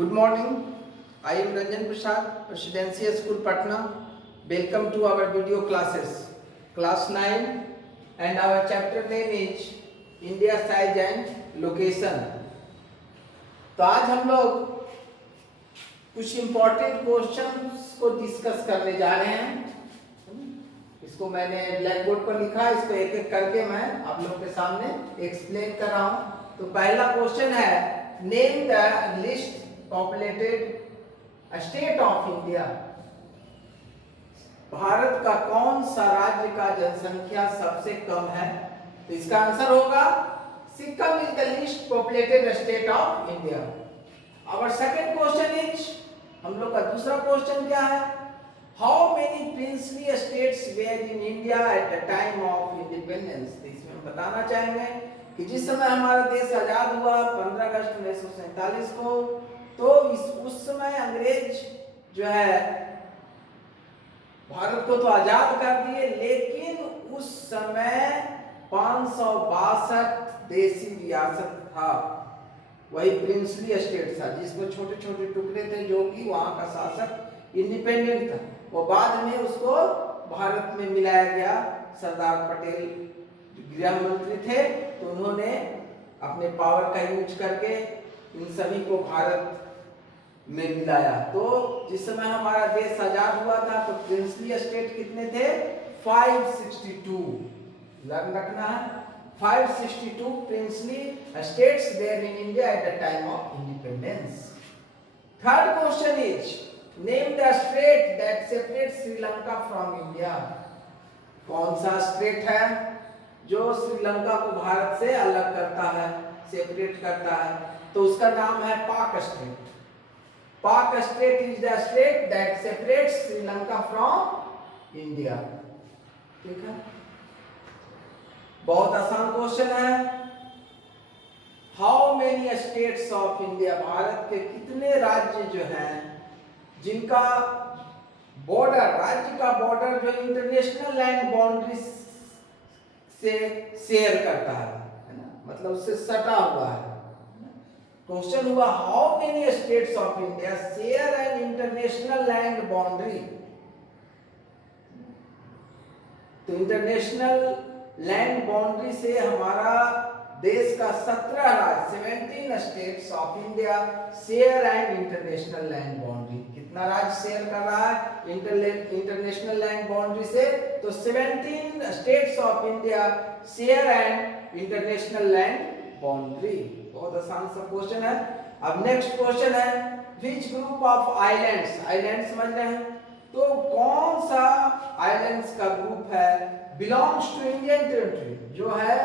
Good morning. I am Ranjan Prasad, Presidential School Patna. Welcome to our video classes. Class 9 and our chapter name is India size and location. तो आज हम लोग कुछ important questions को discuss करने जा रहे हैं। इसको मैंने ब्लैक बोर्ड पर लिखा है, इसको एक एक करके मैं आप लोग के सामने एक्सप्लेन कर रहा हूँ। तो पहला क्वेश्चन है, name the list populated state of India. Bharat का कौन सा राज्य का जनसंख्या सबसे कम है? तो इसका आंसर होगा Sikkim is the least populated state of India. Our second question is, हम लोग का दूसरा क्वेश्चन क्या है? How many princely states were in India at the time of independence. इसमें हम बताना चाहेंगे कि जिस समय हमारा देश आजाद हुआ 15 अगस्त 1947 को, तो उस समय अंग्रेज जो है भारत को तो आजाद कर दिए, लेकिन उस समय 562 देशी रियासत था, वही प्रिंसली स्टेट था, जिसमें छोटे छोटे टुकड़े थे, जो कि वहां का शासक इंडिपेंडेंट था। वो बाद में उसको भारत में मिलाया गया। सरदार पटेल गृह मंत्री थे, तो उन्होंने अपने पावर का यूज करके इन सभी को भारत में मिलाया। तो जिस समय हमारा देश आजाद हुआ था तो प्रिंसली स्टेट कितने थे? 562। याद रखना है, 562 princely states there in India at the time of independence. Third question is, name the state that separates Sri Lanka from India. कौन सा स्टेट है जो श्रीलंका को भारत से अलग करता है, सेपरेट करता है? तो उसका नाम है पाक स्टेट। पाक state is the state that separates Sri Lanka from India. ठीक है, बहुत आसान क्वेश्चन है। How many states of India, Bharat के कितने राज्य जो हैं जिनका बॉर्डर, राज्य का बॉर्डर जो इंटरनेशनल लैंड बाउंड्री से शेयर करता है ना, मतलब उससे सटा हुआ है। क्वेश्चन हुआ how many states of India share an international land boundary. तो इंटरनेशनल लैंड बाउंड्री से हमारा देश का 17 राज्य, 17 states of India share and international land boundary. कितना राज्य शेयर कर रहा है इंटरनेशनल लैंड बाउंड्री से? तो 17 states of India share and international land boundary. बहुत आसान सा क्वेश्चन है। अब नेक्स्ट क्वेश्चन है, which group of islands, island समझ रहे हैं, तो कौन सा आइलैंड्स का ग्रुप है बिलोंग्स टू इंडियन टेरिटरी, जो है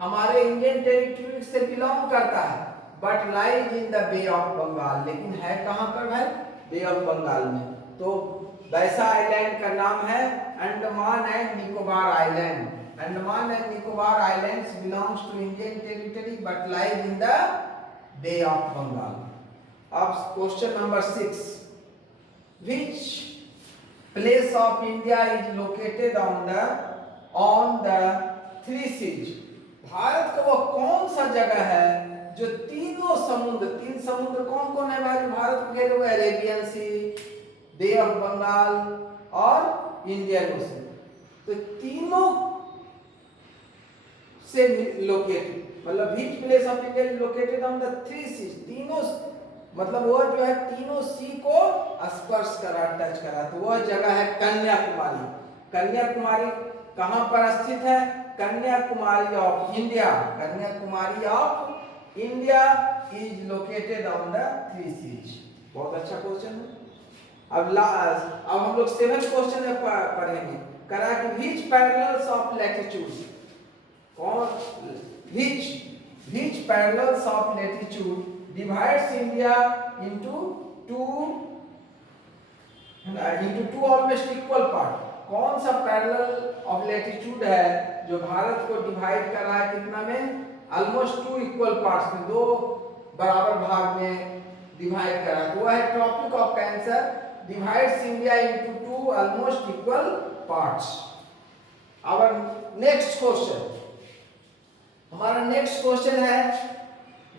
हमारे इंडियन टेरिटरी से बिलोंग करता है, but lies in the Bay of Bengal. लेकिन है कहां पर भाई? बे ऑफ बंगाल में। तो वैसा आइलैंड का नाम है Andaman and Nicobar island. Andaman and Nicobar islands belongs to Indian territory but lies in the Bay of Bengal. अब question number 6, which place of India is located on the three seas। Bharat का वो कौन सा जगह है जो तीनों समुद्र, तीन समुद्र कौन कौन है भाई भारत को घेरे हुए? Arabian Sea, Bay of Bengal और इंडियन ओशन। तो तीनों से लोकेटेड, मतलब which place of India is located on the three seas। तीनों मतलब वो जो है तीनों सी को स्पर्श करा, टच करा, तो वह जगह है कन्याकुमारी। कन्याकुमारी कहां पर स्थित है? Kanyakumari of India, Kanyakumari of India is located on the three seas. बहुत अच्छा क्वेश्चन है। अब हम लोग 7th क्वेश्चन पढ़ेंगे, करा कि विच पैरेलल्स ऑफ लैटिट्यूड, कौन which parallels of latitude divides India into two almost equal part। कौन सा पैरेलल ऑफ लैटिट्यूड है जो भारत को डिवाइड कर रहा है कितना में? ऑलमोस्ट 2 इक्वल पार्ट्स में, 2 बराबर भाग में डिवाइड कर रहा है। तो वह है tropic of cancer, divides India into 2 almost equal parts. Our next question, हमारा नेक्स्ट क्वेश्चन है,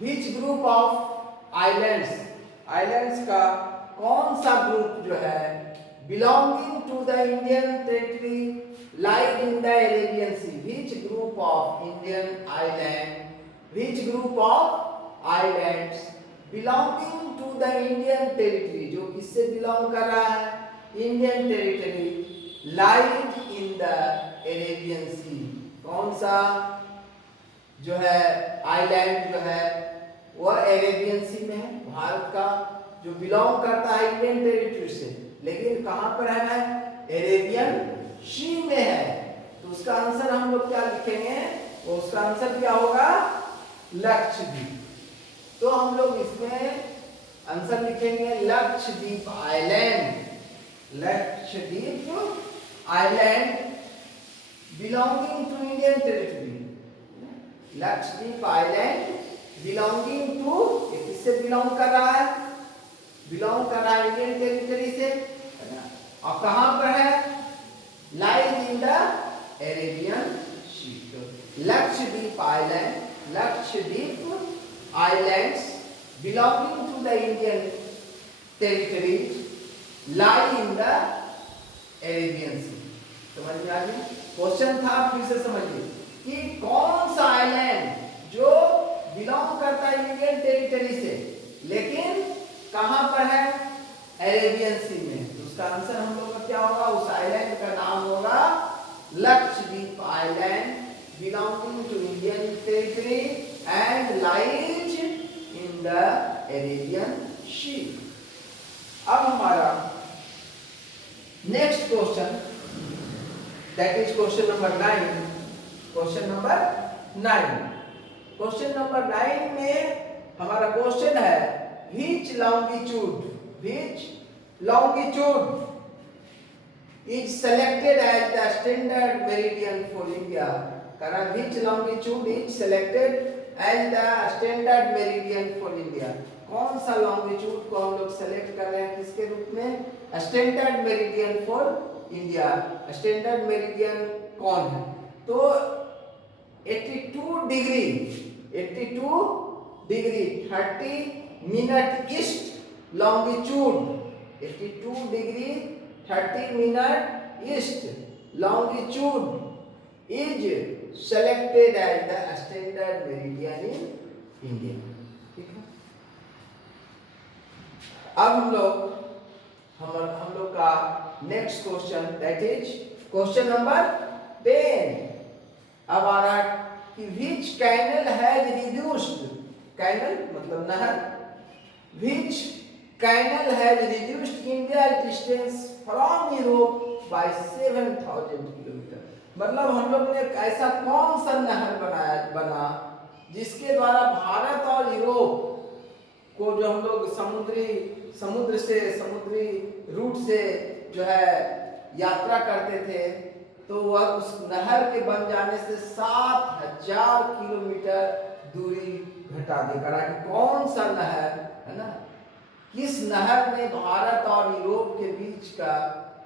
which group of islands islands का कौन सा ग्रुप जो है belonging to the Indian territory lies in the Arabian C, which group of Indian island, which group of islands belonging to the Indian territory, जो किससे belong कर रहा है, Indian territory lies in the Arabian सी, कौन सा जो है island जो है वह अरेबियन सी में है, भारत का जो बिलोंग करता है इंडियन टेरिटरी से, लेकिन कहां पर है, अरेबियन सी में है। तो उसका आंसर हम लोग क्या लिखेंगे, वो उसका आंसर क्या होगा, लक्षद्वीप। तो हम लोग इसमें आंसर लिखेंगे Lakshadweep island, Lakshadweep island belonging to Indian territory, Lakshadweep island belonging to, किससे बिलोंग कर रहा है, बिलोंग कर रहा है इंडियन टेरिटरी से, और कहां पर है, lies in the Arabian sea. Lakshadweep island, Lakshadweep islands belonging to the Indian territory lie in the Arabian sea. समझ में आ गई, क्वेश्चन था, फिर से समझिए कि कौन सा आइलैंड जो बिलोंग करता है इंडियन टेरिटरी से लेकिन कहां पर है, अरेबियन सी में। तो उसका आंसर हम लोग का क्या होगा, उस आइलैंड का नाम होगा Lakshadweep island belonging to Indian territory and lies in the Arabian sea. अब हमारा next question, that is question number 9, question number 9। Question number 9 में हमारा क्वेश्चन है which longitude is selected as the standard meridian for India, करा which longitude is selected as the standard meridian for India, कौन सा longitude को हम लोग select कर रहे हैं किसके रूप में, standard meridian for India. Standard meridian कौन है, तो 82 degree 30 minute east longitude, 82 degree 30 minute east longitude is selected as the standard meridian in India. ठीक है, अब हम लोग का next question, that is question number 10। अब आ रहा है कि which canal has reduced, canal मतलब नहर, which canal has reduced India's distance from Europe by 7,000 kilometre, मतलब हम लोग ने ऐसा कौन सा नहर बना जिसके द्वारा भारत और यूरोप को, जो हम लोग समुद्री रूट से जो है यात्रा करते थे, तो वह उस नहर के बन जाने से 7,000 किलोमीटर दूरी घटा देगा। कौन सा नहर है ना, किस नहर ने भारत और यूरोप के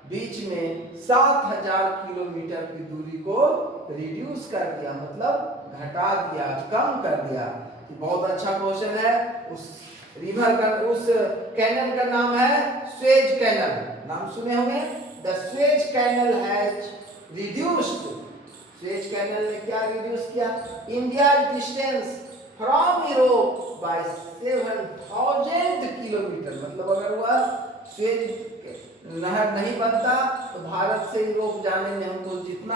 बीच में 7,000 किलोमीटर की दूरी को रिड्यूस कर दिया, मतलब घटा दिया, कम कर दिया। बहुत अच्छा क्वेश्चन है। उस रिवर का, उस कैनल का नाम है स्वेज कैनल, नाम सुने होंगे। The Suez Canal has reduced, Suez Canal ने क्या रिड्यूस किया, India distance from Europe by 7,000 kilometre. मतलब अगर वह स्वेज नहर नहीं बनता तो भारत से यूरोप जाने में हमको जितना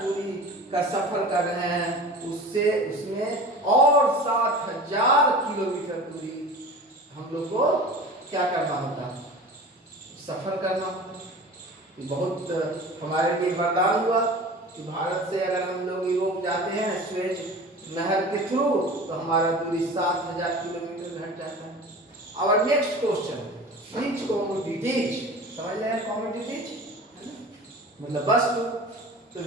दूरी का सफर कर रहे हैं उसमें और 7,000 किलोमीटर दूरी हम लोग को क्या करना होता, सफर करना होता। बहुत हमारे लिए वरदान हुआ कि भारत से अगर हम लोग यूरोप जाते हैं स्वेज नहर के थ्रू तो हमारा दूरी 7,000 किलोमीटर घट जाता है। और नेक्स्ट क्वेश्चन, व्हिच कमोडिटीज, समझ रहे हैं कमोडिटीज मतलब वस्तु, तो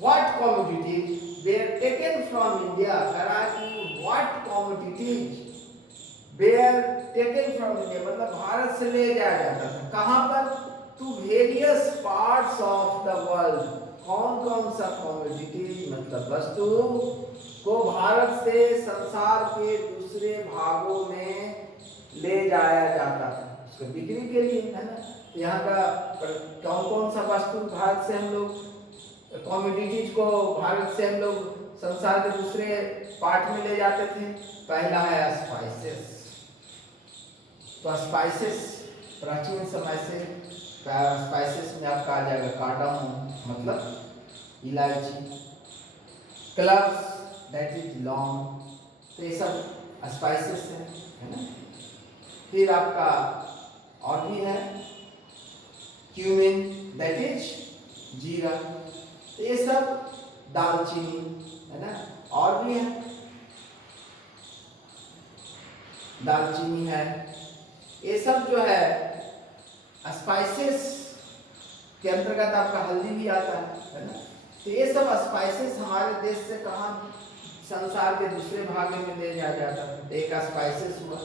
what commodities were taken from India, करा कि what commodities were taken from India, मतलब भारत से ले जाया जाता था कहां पर, to various parts of the world. कौन सा कमोडिटीज मतलब वस्तु को भारत से संसार के दूसरे भागों में ले जाया जाता था उसको बिक्री के लिए, है ना। यहाँ का कौन कौन सा वस्तु भारत से हम लोग कॉमोडिटीज को भारत से हम लोग संसार के दूसरे पार्ट में ले जाते थे। पहला है स्पाइसेस। तो स्पाइसेस प्राचीन समय से स्पाइसेस में आपका आ जाएगा कार्डामम मतलब इलायची, क्लव्स दैट इज लौंग, तो ये सब स्पाइसेस है ना। फिर आपका और भी है क्यूमिन दैट इज जीरा, ये सब दालचीनी है ना। और भी है दालचीनी है, ये सब जो है स्पाइसेस के अंतर्गत आपका हल्दी भी आता है ना। तो ये सब स्पाइसेस हमारे देश से कहाँ संसार के दूसरे भाग में ले जाया जाता है। एक स्पाइसेस हुआ,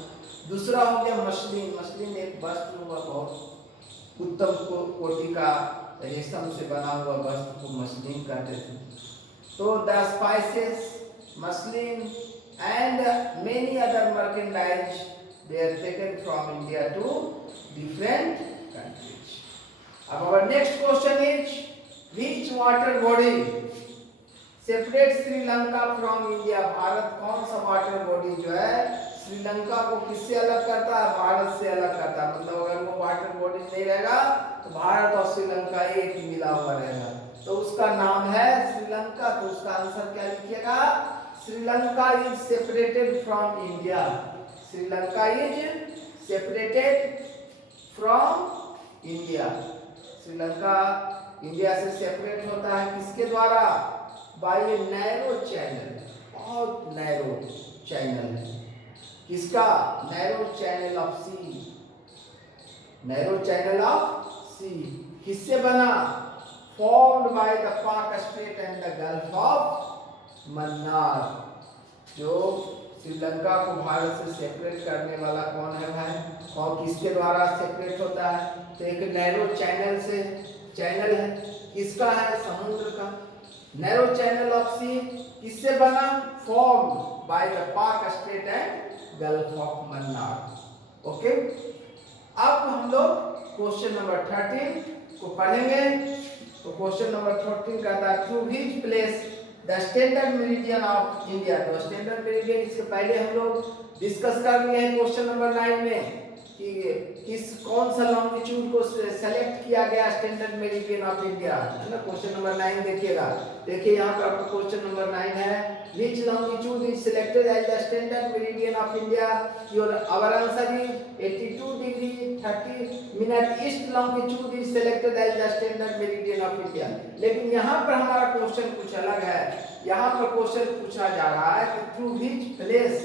दूसरा हो गया मछली। मछली एक वस्त्र हुआ, बहुत उत्तम कोटि का रेशम से बना हुआ वस्त्र को मसलिन कहते थे। तो the spices, muslin and many other merchandise they are taken from India to different countries. अब our next question is which water body separates Sri Lanka from India? Bharat कौन सा वाटर बॉडी जो है श्रीलंका को किससे अलग करता है? भारत से अलग करता है। मतलब अगर वो वाटर बॉडी नहीं रहेगा तो भारत और श्रीलंका एक ही मिला हुआ रहेगा, तो उसका नाम है श्रीलंका। तो उसका आंसर क्या लिखिएगा? Sri Lanka is separated from India. Sri Lanka is separated from India. Sri Lanka India से सेपरेट होता है किसके द्वारा? बाय ए नैरो चैनल, बहुत नैरो चैनल है। किसका? Narrow channel of sea, narrow channel of sea. किससे बना? Formed by the Palk strait and the gulf of Mannar. जो श्रीलंका को भारत से सेपरेट करने वाला कौन है भाई? और किसके द्वारा सेपरेट होता है? तो एक नैरो चैनल से, चैनल है किसका है? समुद्र का। नैरो चैनल ऑफ सी किससे बना? Form by the Palk strait and gulf of Mannar. Okay, अब हम लोग क्वेश्चन नंबर 13 को पढ़ेंगे। तो क्वेश्चन नंबर 14 कहता है through which place the standard meridian of India. तो स्टैंडर्ड मेरिडियन इसके पहले हम लोग डिस्कस कर लिए हैं क्वेश्चन नंबर 9 में कि किस कौन सा लॉन्गिट्यूड को सेलेक्ट किया गया स्टैंडर्ड मेरिडियन ऑफ इंडिया, है ना। क्वेश्चन नंबर 9 देखिएगा। देखिए यहाँ पर आपका क्वेश्चन नंबर 9 है which longitude is selected as the standard meridian of India? Our answer is 82 degree 30 minute east longitude is selected as the standard meridian of India. लेकिन यहाँ पर हमारा क्वेश्चन कुछ अलग है। यहाँ पर क्वेश्चन पूछा जा रहा है कि थ्रू which place,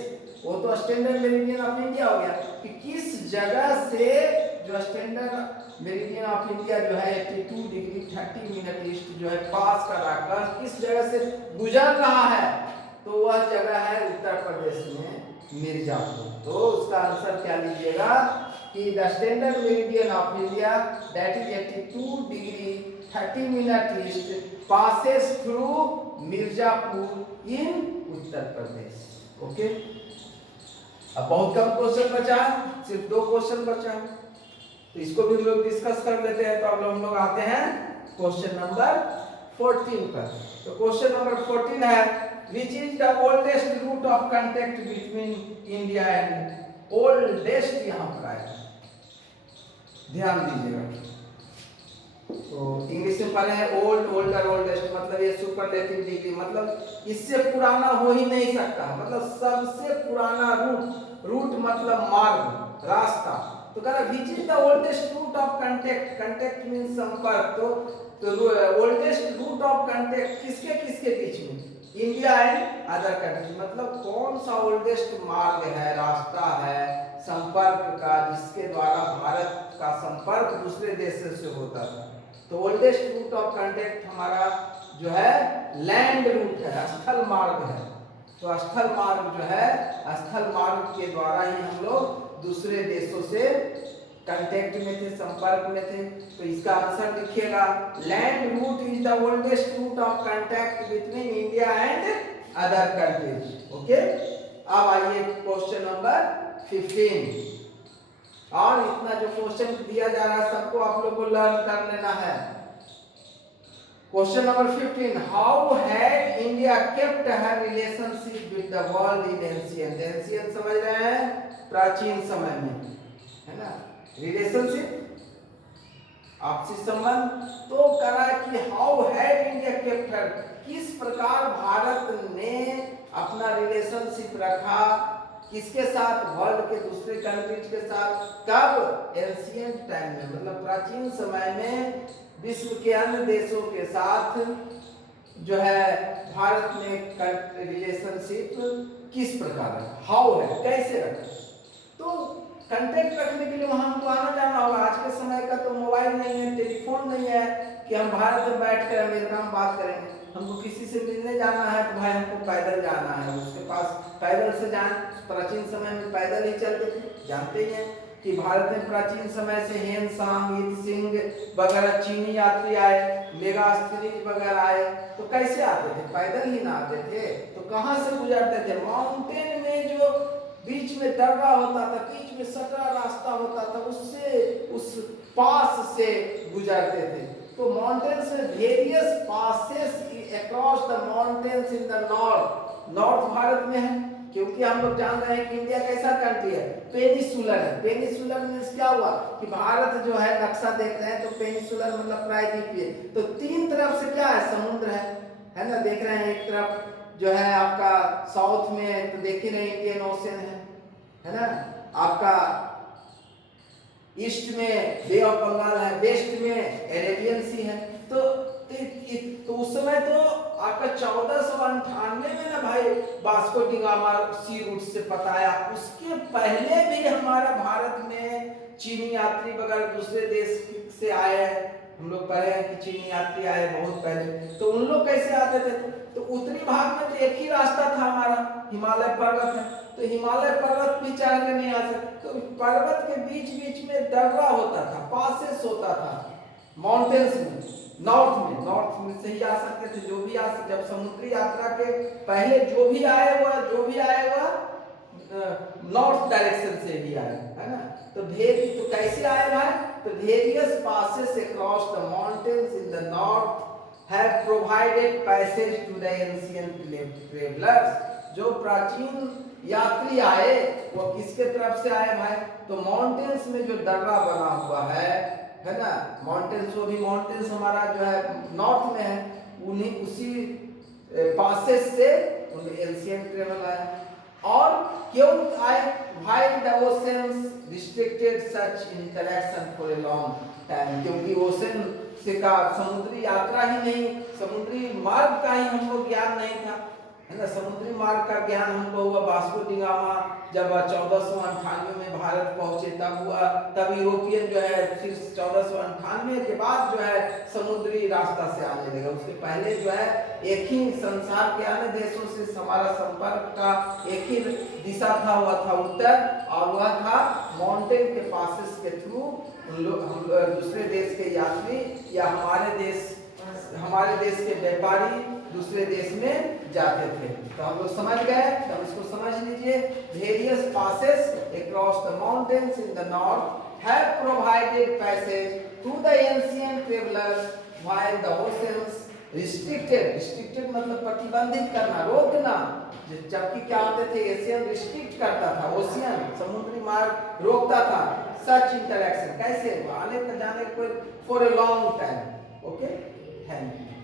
वो तो स्टैंडर्ड मेरिडियन ऑफ इंडिया हो गया, कि किस जगह से जो स्टैंडर्ड मेरिडियन ऑफ इंडिया जो है 82 डिग्री 30 मिनट ईस्ट जो है पास कर रहा है, किस जगह से गुजर रहा है? तो वह जगह है उत्तर प्रदेश में मिर्जापुर। तो उसका आंसर क्या लीजिएगा कि the standard meridian of India that is 82 degree 30 minute east passes through Mirzapur in Uttar Pradesh. Okay, अब बहुत कम क्वेश्चन बचा है, सिर्फ 2 क्वेश्चन बचा है, तो इसको भी लोग डिस्कस कर लेते हैं। तो अब हम लोग आते हैं क्वेश्चन नंबर 14 पर। तो क्वेश्चन नंबर 14 है which is the oldest route of contact between India and oldest, यहाँ पर आया, ध्यान दीजिएगा। तो इंग्लिश में पढ़े हैं ओल्ड, ओल्डर, ओल्डेस्ट, मतलब ये सुपरलेटिव डिग्री, मतलब इससे पुराना हो ही नहीं सकता, मतलब सबसे पुराना रूट। रूट मतलब मार्ग, रास्ता। तो कह रहा which is the oldest route of contact, contact means संपर्क। तो ओल्डेस्ट रूट ऑफ कंटेक्ट किसके किसके बीच में? इंडिया एंड अदर कंट्री, मतलब कौन सा ओल्डेस्ट मार्ग है, रास्ता है संपर्क का, जिसके द्वारा भारत का संपर्क दूसरे देश से होता था। तो ओल्डेस्ट रूट ऑफ कांटेक्ट हमारा जो है लैंड रूट है, स्थल मार्ग है। तो स्थल मार्ग जो है, स्थल मार्ग के द्वारा ही हम लोग दूसरे देशों से कांटेक्ट में थे, संपर्क में थे। तो इसका आंसर लिखिएगा land route is the oldest route of contact between India and other countries. Okay, अब आइए क्वेश्चन नंबर 15। और इतना जो क्वेश्चन दिया जा रहा है सबको आप लोग को लर्न कर लेना है। Question number 15, how had India kept her relationship with the world in ancient. Ancient समझ रहे हैं, प्राचीन समय में, है ना, रिलेशनशिप आपसी संबंध। तो कहा कि how had India kept her, किस प्रकार भारत ने अपना रिलेशनशिप रखा किसके साथ, वर्ल्ड के दूसरे कंट्रीज के साथ, कब, एंशिएंट टाइम में, मतलब प्राचीन समय में विश्व के अन्य देशों के साथ जो है भारत ने रिलेशनशिप किस प्रकार रखा, हाउ है, कैसे रखा। तो कांटेक्ट रखने के लिए वहां हमको आना जाना होगा। आज के समय का तो मोबाइल नहीं है, टेलीफोन नहीं है कि हम भारत में बैठ कर अमेरिका में बात करेंगे। हमको किसी से मिलने जाना है तो भाई हमको पैदल जाना है, उसके पास पैदल से जाए। प्राचीन समय में पैदल ही चलते थे, जानते ही हैं कि भारत में प्राचीन समय से हेन सांग, इत सिंह वगैरह चीनी यात्री आए, मेगास्थनीज वगैरह आए, तो कैसे आते थे, पैदल ही ना आते थे। तो कहाँ से गुजरते थे, माउंटेन में जो बीच में दर्रा होता था, बीच में सकरा रास्ता होता था, उससे उस पास से गुजरते थे। तो माउंटेन्स में various passes across the mountains in the north Bharat में है, क्योंकि हम लोग जान रहे हैं कि इंडिया कैसा कंट्री है, पेनिसुलर है। पेनिसुलर मींस क्या हुआ कि भारत जो है, नक्शा देख रहे हैं तो पेनिसुलर मतलब प्रायद्वीपीय, तो तीन तरफ से क्या है, समुद्र है ना, देख रहे हैं। एक तरफ जो है आपका साउथ में तो देख ही रहे इंडियन ओशन है ना, आपका ईस्ट में बे ऑफ बंगाल है, वेस्ट में अरेबियन सी है। तो उस समय तो आपका 1498 में ना भाई वास्को डी गामा सी रूट से पताया। उसके पहले भी हमारा भारत में चीनी यात्री वगैरह दूसरे देश से आए हैं। हम लोग पढ़े हैं कि चीनी यात्री आए बहुत पहले। तो उन लोग कैसे आते थे, तो उत्तरी भाग में तो एक ही रास्ता था हमारा, हिमालय पर्वत है, तो हिमालय पर्वत भी चढ़ के नहीं आ सकते। तो पर्वत के बीच बीच में दर्रा होता था, पासेस होता था माउंटेन्स में, नॉर्थ में से ही आ सकते थे जो भी जब समुद्री यात्रा के पहले जो भी आए हुआ नॉर्थ डायरेक्शन से ही आए, है ना। तो कैसे आए भाई, तो various passes across the mountains in the north have provided passage to the ancient travellers. जो प्राचीन यात्री आए वो किसके तरफ से आए भाई, तो माउंटेन्स में जो दर्रा बना हुआ है ना, माउंटेन्स, वो भी माउंटेन्स हमारा जो है नॉर्थ में है, उन्हीं उसी पासेस से एंशिएंट ट्रेवल आया। और क्यों आए, while the oceans restricted such interaction for a long time, क्योंकि ओशन से का समुद्री यात्रा ही नहीं, समुद्री मार्ग का ही हमको ज्ञान नहीं था, है ना। समुद्री मार्ग का ज्ञान हमको हुआ वास्को डी गामा जब 1498 में भारत पहुंचे तब हुआ। तब यूरोपियन जो है फिर 1498 के बाद जो है समुद्री रास्ता से आने लगा। उसके पहले जो है एक ही संसार के अन्य देशों से हमारा संपर्क का एक ही दिशा था, हुआ था उत्तर, और वह था माउंटेन के पासेस के थ्रू हम दूसरे देश के यात्री या हमारे देश के व्यापारी दूसरे देश में जाते थे। तो हम लोग समझ गए, तो इसको समझ लीजिए। Various passes across the mountains in the north have provided passage to the ancient travellers while the oceans restricted मतलब प्रतिबंधित करना, रोकना। जबकि क्या होते थे, एशियन रिस्ट्रिक्ट करता था, ओशियन समुद्री मार्ग रोकता था। सच इंटरेक्शन कैसे आने जाने कोई for a long time. Okay, thank you.